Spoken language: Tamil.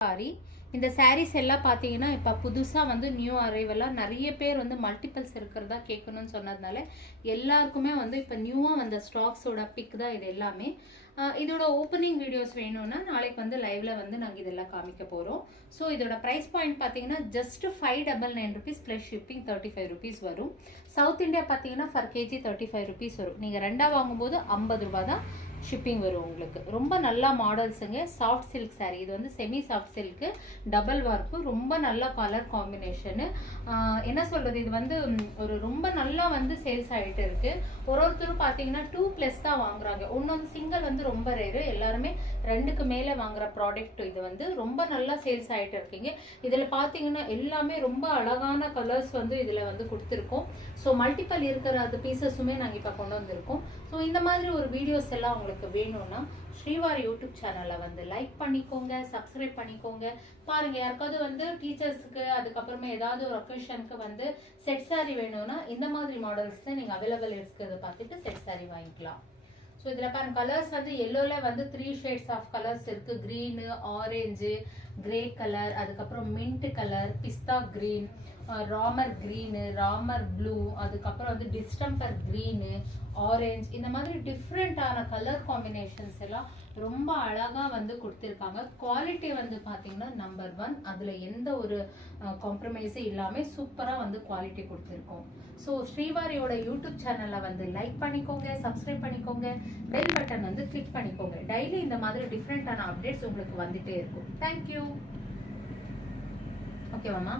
சாரி இந்த சாரீஸ் எல்லாம் பார்த்தீங்கன்னா இப்போ புதுசாக வந்து நியூ அரைவலாக நிறைய பேர் வந்து மல்டிபிள்ஸ் இருக்கிறதா கேட்கணும்னு சொன்னதுனால எல்லாருக்குமே வந்து இப்போ நியூவாக வந்த ஸ்டாக்ஸோட பிக் தான் இது எல்லாமே. இதோட ஓப்பனிங் வீடியோஸ் வேணும்னா நாளைக்கு வந்து லைவ்ல வந்து நாங்கள் இதெல்லாம் காமிக்க போகிறோம். ஸோ இதோட ப்ரைஸ் பாயிண்ட் பார்த்தீங்கன்னா just 599 rupees plus shipping 35 rupees வரும். சவுத் இந்தியா பார்த்தீங்கன்னா ஃபர் கேஜி 35 rupees வரும். நீங்கள் ரெண்டாக வாங்கும்போது 50 ரூபா தான் ஷிப்பிங் வரும் உங்களுக்கு. ரொம்ப நல்லா மாடல்ஸுங்க. சாஃப்ட் சில்க் சாரீ இது வந்து semi soft silk, double work, ரொம்ப நல்ல கலர் காம்பினேஷனு. என்ன சொல்றது, இது வந்து ஒரு ரொம்ப நல்லா வந்து சேல்ஸ் ஆகிட்டு இருக்கு. ஒருத்தரும் பார்த்தீங்கன்னா 2+ தான் வாங்குறாங்க. ஒன்று வந்து சிங்கிள் வந்து ரொம்ப ரேரு, எல்லாருமே 2க்கு மேலே வாங்குற ப்ராடக்ட். இது வந்து ரொம்ப நல்லா சேல்ஸ் ஆகிட்டு இருக்கீங்க. இதில் பார்த்தீங்கன்னா எல்லாமே ரொம்ப அழகான கலர்ஸ் வந்து இதில் வந்து கொடுத்துருக்கோம். ஸோ மல்டிபிள் இருக்கிற அது பீசஸுமே நாங்கள் இப்போ கொண்டு வந்திருக்கோம். ஸோ இந்த மாதிரி ஒரு வீடியோஸ் எல்லாம் உங்களுக்கு வேணும்னா ஸ்ரீவாரி யூடியூப் சேனலை வந்து லைக் பண்ணிக்கோங்க, சப்ஸ்கிரைப் பண்ணிக்கோங்க. பாருங்க, யாருக்காவது வந்து டீச்சர்ஸுக்கு அதுக்கப்புறமா ஏதாவது ஒரு ஒகேஷனுக்கு வந்து செட் சாரி வேணும்னா இந்த மாதிரி மாடல்ஸ் தான் நீங்கள் அவைலபிள் இருக்கிறத பார்த்துட்டு செட் சாரி வாங்கிக்கலாம். ஸோ இதில் பாருங்க கலர்ஸ் வந்து எல்லோவில் வந்து 3 ஷேட்ஸ் ஆஃப் கலர்ஸ் இருக்குது. க்ரீனு, ஆரஞ்சு, கிரே கலர், அதுக்கப்புறம் mint colour, pista green, Ramar green, Ramar blue, அதுக்கப்புறம் வந்து டிஸ்டம்பர் க்ரீனு, ஆரஞ்ச், இந்த மாதிரி டிஃப்ரெண்ட்டான கலர் காம்பினேஷன்ஸ் எல்லாம் ரொம்ப அழகாக வந்து கொடுத்துருக்காங்க. குவாலிட்டி வந்து பார்த்தீங்கன்னா நம்பர் 1. அதில் எந்த ஒரு காம்ப்ரமைஸும் இல்லாமல் சூப்பராக வந்து குவாலிட்டி கொடுத்துருக்கோம். ஸோ ஸ்ரீவாரியோட யூடியூப் சேனலை வந்து லைக் பண்ணிக்கோங்க, சப்ஸ்கிரைப் பண்ணிக்கோங்க, பெல் பட்டன் வந்து கிளிக் பண்ணிக்கோங்க. டெய்லி இந்த மாதிரி டிஃப்ரெண்ட்டான அப்டேட்ஸ் உங்களுக்கு வந்துட்டே இருக்கும். தேங்க்யூ. ஓகேவாம்மா?